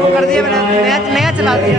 वो कर दिया मैंने, नया चला दिया।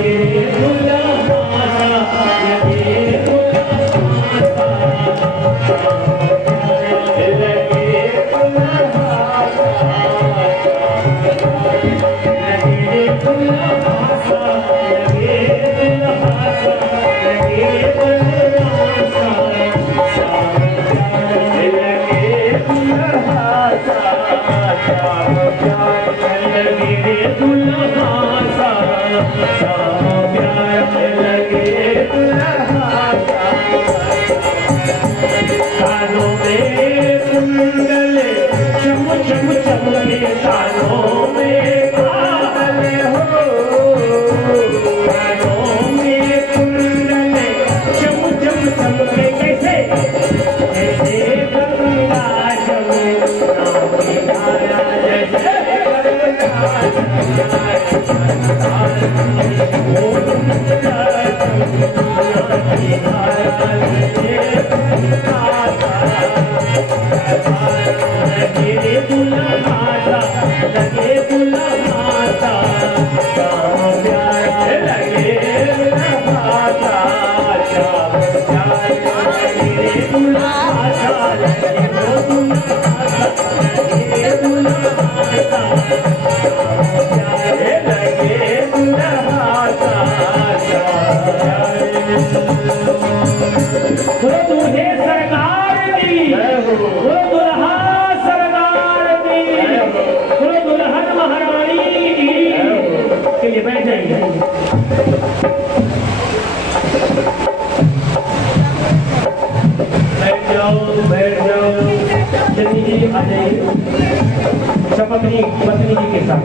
पत्नी जी के साथ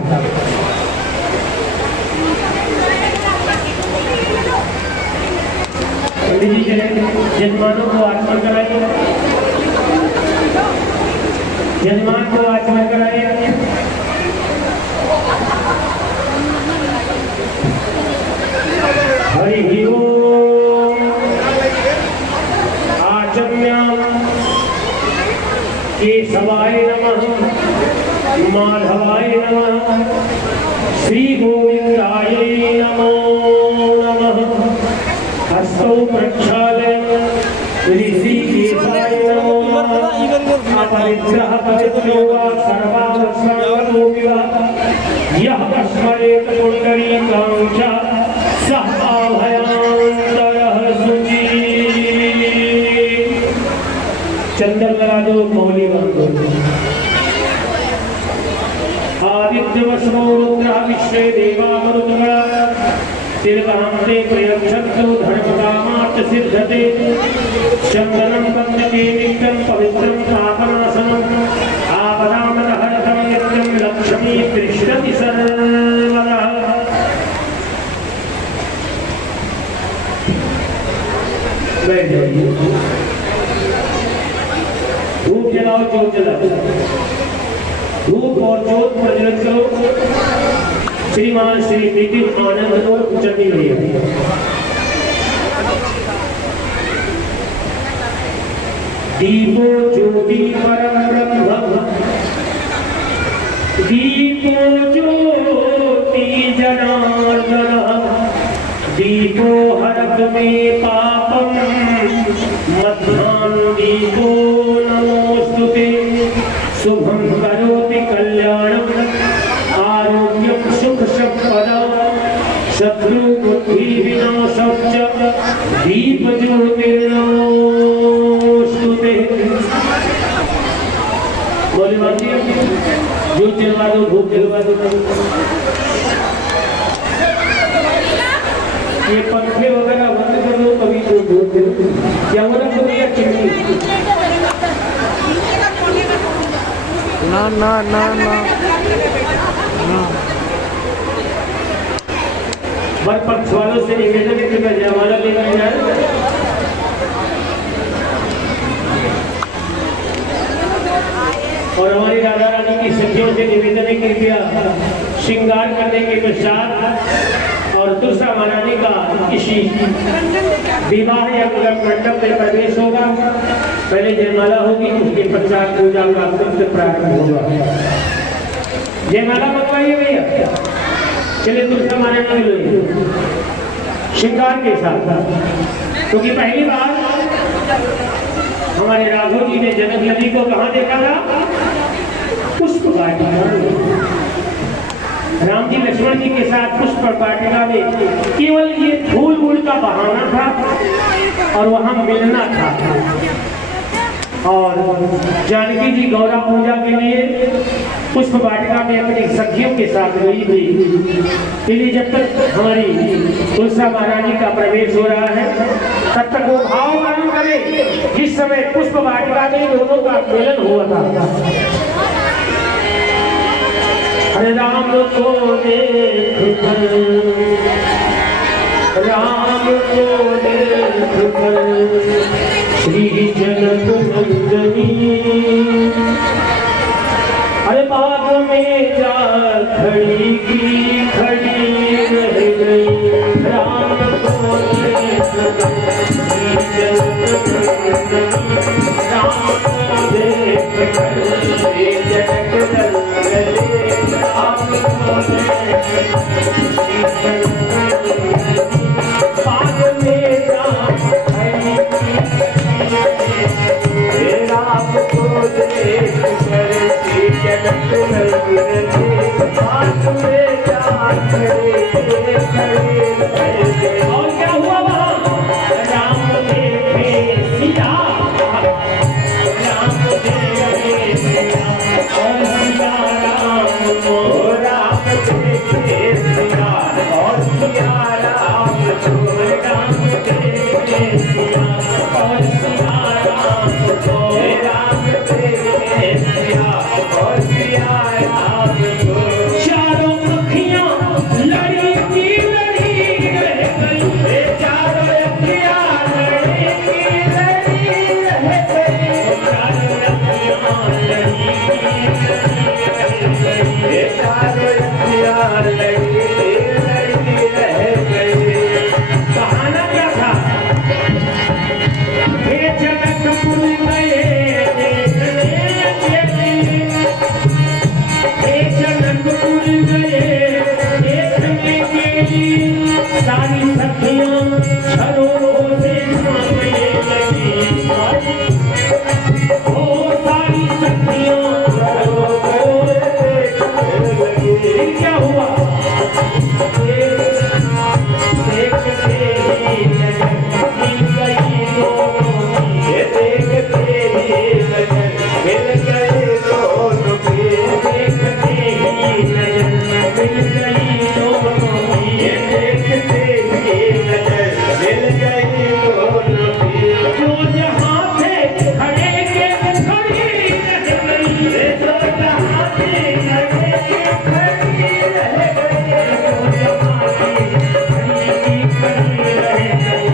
पंडित जी यजमानों को आचमन कराइए, यजमान को आचमन कराइए। हरि ओम। आचम्याम केशवाय नमः, माधवाय नमः, श्री गोविंदाय नमो नमः। हस्तौ प्रक्षालय ऋषिकेशाय नमो नमः। अपरिग्रह पवित्रो वा सर्वावस्थानो यः स्मरेत पुण्डरीकां च सः अभयान्तरः शुचिः। चंदन लगा दो, मौली बांध दो। आदित्यवस्मो रुद्रः विश्वे देवा मरुतमः तिलवहन्ते प्रयच्छन्तु धर्मकामार्थ सिद्धते। चन्दनं वन्दते नित्यं पवित्रं पापनाशनम् आपदामपहर्तं नित्यं लक्ष्मी तिष्ठति सर्वदा। बैठ जाइए। धूप जलाओ, ज्योत जलाओ। धूप और ज्योत प्रज्वलित करो। श्रीमान श्री प्रीति आनंद को चटनी भैया। दीपो ज्योति परम ब्रह्म, दीपो ज्योति जनार्दन, दीपो हरत मे पापम, मध्याह्न दीपो नमोस्तुते। शुभं करोति कल्याणं, आरोग्यं सुख संपदां, शत्रु बुद्धि विनाशं च दीप ज्योतिर्नमोस्तुते। बोले माती ज्योत जलवा दो, धूप जलवा दो। ये पंखे वगैरह बंद कर दो, कभी तो धूप क्या हो रहा है? चिमनी ना ना ना ना वर पक्ष वालों से निवेदन है कि जयमाला लेकर जाए। और हमारी राधा रानी की सखियों से निवेदन है कृपया श्रृंगार करने के पश्चात और और तुलसा महारानी का इसी विवाह या मंडप में प्रवेश होगा। पहले जयमाला होगी, उसके पश्चात पूजा का कृत्य प्रारंभ होगा। जयमाला मंगवाइए भैया, चलिए तुलसा महारानी लो श्रृंगार के साथ। क्योंकि पहली बार हमारे राघव जी ने जनक नदी को कहाँ देखा था? पुष्प वाटिका। राम जी लक्ष्मण जी के साथ पुष्प वाटिका में केवल ये फूल वूल का बहाना था और वहां मिलना था। और जानकी जी गौरा पूजा के लिए पुष्प वाटिका में अपनी सखियों के साथ गई थी। इसलिए जब तक हमारी तुलसा महारानी का प्रवेश हो रहा है तब तक वो भाव मालूम करे जिस समय पुष्प वाटिका में दोनों का मिलन हुआ था। अरे राम को देख कर, राम को देख कर श्री जनक नंदनी, अरे बाग में जा खड़ी की खड़ी रह गई। राम को देख कर श्री जनक नंदनी, राम को देख कर श्री जनक नंदनी, और क्या हुआ वहाँ? राम देखे सिया, राम देखे सिया और सिया राम को, राम देखे सिया और सिया राम को, राम देखे सिया और सिया राम को, राम देखे सिया और सिया राम को। चारों अखियां लड़ी की लड़ी रह गई, चारों अखियां लड़ी की लड़ी रह गई, चारों अखियां लड़ी की लड़ी रह गई, चारों अखियां लड़ी रह गई। कहाना क्या था? जनकपुर गए जनकपुर गए देखने के लिए, सारी सखियां छरों से मांगने लगी। ओ सारी सखियां छरों से देखने लगी। क्या हुआ? देखते ही नजर मिल गई दोनों की, देखते ही नजर मिल गई दोनों की, देखते ही नजर मिल गई दोनों की, देखते ही नजर मिल गई दोनों की। जो जहाँ थे खड़े के खड़ी रह गई, जो जहाँ थे खड़े के खड़ी रह गई, जो जहाँ थे खड़ी की खड़ी रह गई,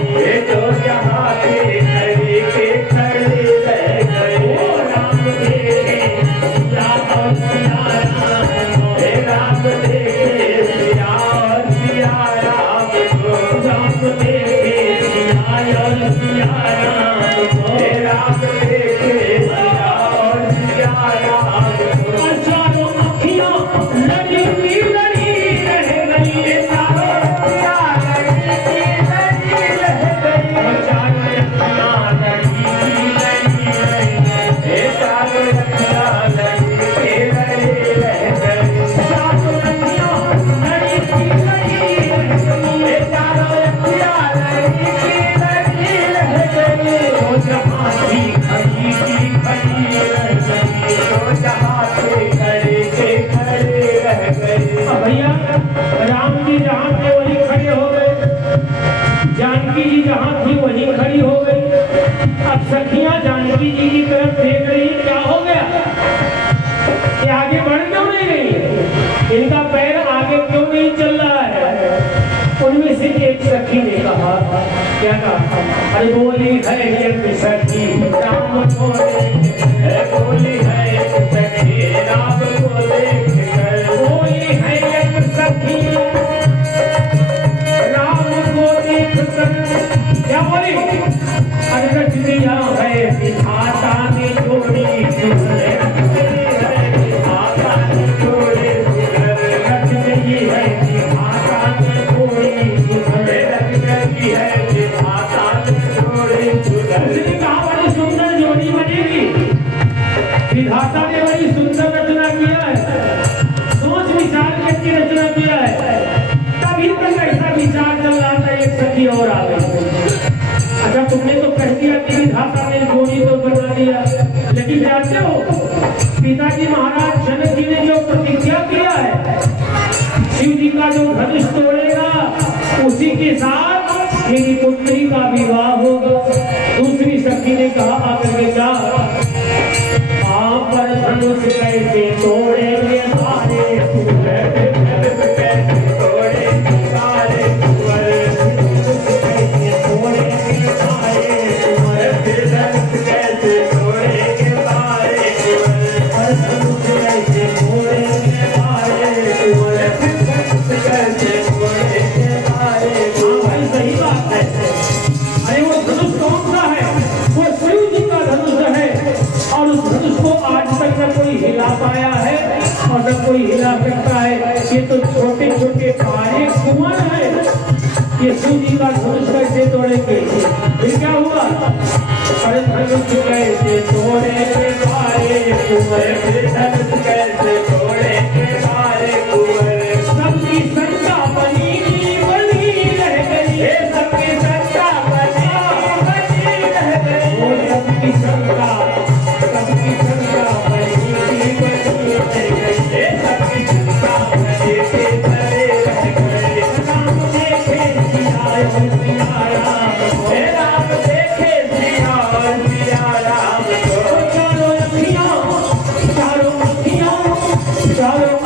जो जहाँ थे खड़ी के खड़ी रह गई। ओ राम देखे राम सिया राम को, राम देखे सिया और सिया राम को, राम देखे सिया और सिया राम को, राम देखे सिया और सिया राम को। चारों अखियां लड़ी की लड़ी रह गई, चारों अखियां लड़ी की लड़ी रह गई, चारों अखियां लड़ी की लड़ी रह गई, चारों अखियां लड़ी की लड़ी रह गई, चारों अखियां लड़ी की लड़ी रह गई, चारों अखियां लड़ी की लड़ी रह गई। वो जहाँ थी खड़ी की खड़ी रह गई, वो जहाँ थी खड़ी की खड़ी रह गई। अब भैया राम जी जहाँ थे वहीं खड़े हो गए, जानकी जी जहाँ थी वहीं खड़ी हो गई। अब सखियां जानकी जी की तरफ देख रही, क्या हो गया? ये आगे बढ़ क्यों नहीं रही? इनका पैर आगे क्यों नहीं चल रहा है? उनमें से एक सखी ने कहा, क्या कहा? अरे बोली है एक सखी राम को देख, बोली है एक सखी राम को देख कर, बोली है एक सखी बड़ी सुंदर रचना किया है, सोच विचार करके रचना किया है। तभी तक ऐसा विचार चल रहा था, एक सखी और आ गई। अच्छा तुमने तो कह दिया कि विधाता ने जोड़ी को बना दिया, लेकिन जानते हो पिताजी महाराज जनक जी ने जो प्रतिज्ञा किया है, शिव जी का जो धनुष तोड़ेगा उसी के साथ मेरी पुत्री का विवाह होगा। दूसरी सखी ने कहा आकर के क्या, आप पर धनुष कैसे तोड़ेंगे सारे कैसे तोड़ेंगे सारे कैसे तोड़ेंगे सारे कैसे तोड़ेंगे सारे धनुष कैसे तोड़ेंगे सारे कैसे तोड़ेंगे सारे। हाँ भाई सही बात है। अरे वो धनुष कौन सा है? वो शिव जी का धनुष है, और उस धनुष को आज तक न कोई हिला पाया है और न कोई हिला सकता है। ये तो छोटे छोटे पारे कुंवर है, ये शिव जी का धनुष कैसे तोड़ेंगे? फिर क्या हुआ? अरे धनुष कैसे तोड़ेंगे पारे कुंवर, धनुष कैसे तोड़ेंगे पारे कुंवर। सबकी शंका बनी रह गई, सबकी शंका बनी रह गई, वो सबकी शंका बनी रह गई, सबकी शंका बनी रह गई। राम देखे सिया राम, राम देखे सिया राम, चारों अखियां चारों